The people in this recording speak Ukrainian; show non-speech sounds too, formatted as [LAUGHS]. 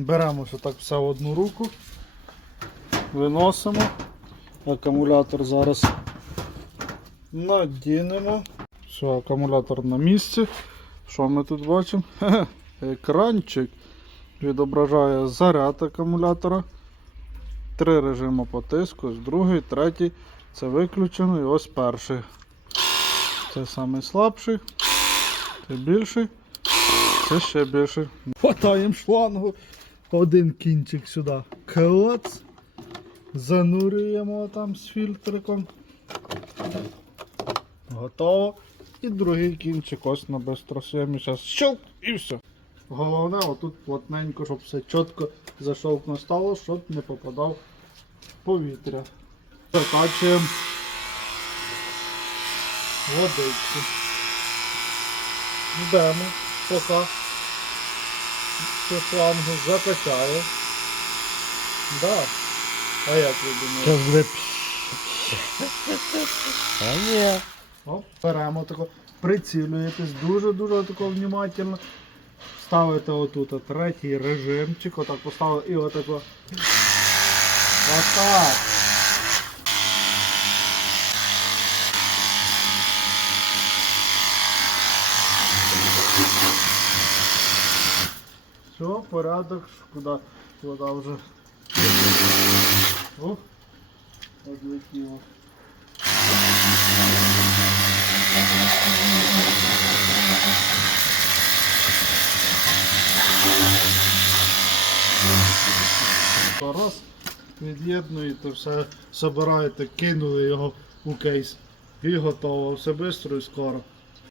Беремо так все в одну руку, виносимо. Акумулятор зараз надінемо. Все, акумулятор на місці. Що ми тут бачимо? Хе-хе, [LAUGHS] Екранчик відображає заряд акумулятора. Три режими по тиску, ось другий, третій. Це виключено і ось перший. Це самий слабший, це більший, це ще більший. Хватаємо шлангу. Один кінчик сюди. Клац. Занурюємо там з фільтриком. Готово. І другий кінчик ось на бистросйомі. Зараз щелк і все. Головне, отут плотненько, щоб все чітко зашовкно стало, щоб не попадав повітря. Закачуємо водичку. Ждемо, поки цю шлангу закачає. Да. А як ви думаєте? Сейчас буде А ні. Оп, беремо тако, прицілюєтесь дуже-дуже тако внимательно. Ставите отут третій режимчик, отак поставили і отако. Отак. Все, порядок, куди вода вже. О, отлетіло. Раз, від'єднуєте, все собираєте, кинули його у кейс. І готово. Все швидко і скоро.